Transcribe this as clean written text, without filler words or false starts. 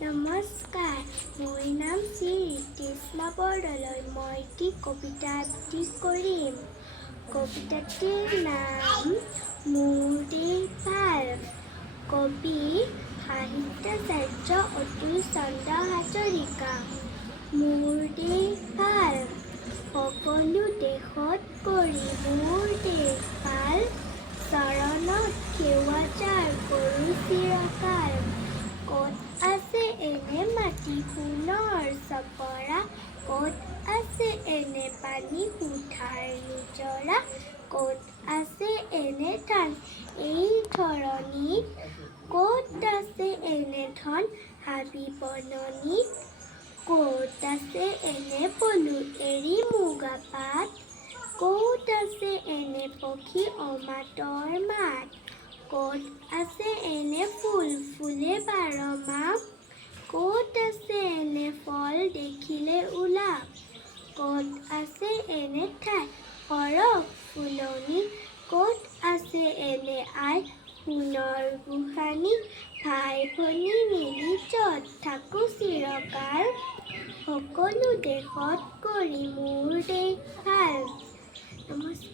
নমস্কাৰ, মোৰ নাম শ্ৰী ঋতুস্না বৰদলৈ। মই এটি কবিতা আবৃত্তি কৰিম। কবিতাটিৰ নাম মোৰ দেশ ভাল। কবি সাহিত্যাচাৰ্য অতুল চন্দ্ৰ হাজৰিকা। মোৰ দেশ ভাল, সকলো দেশত কৰি মোৰ দেশ ভাল। চৰণত সেৱা যাৰ কৰোঁ চিৰকাল। ক'ত আছে এনে মাটি সোণৰ চপৰা, ক'ত আছে এনে পানী সুধাৰ নিজৰা, ক'ত আছে এনে ধান এই ধৰণীত, ক'ত আছে এনে ধন হাবি বননিত, ক'ত আছে এনে পলু এৰী মুগা পাট, ক'ত আছে এনে পক্ষী অমাতৰ মাত, ক'ত আছে এনে ফুল ফুলে বাৰ মাহ, ক'ত আছে এনে ফল দেখিলে উলাপ, ক'ত আছে এনে ঠাই সৰহ ফুলনি, ক'ত আছে এনে আই সোণৰ গোহানি, ভাই ভনী মিলি য'ত থাকোঁ চিৰকাল, সকলো দেশত কৰি মোৰ দেশ ভাল। নমস্কাৰ।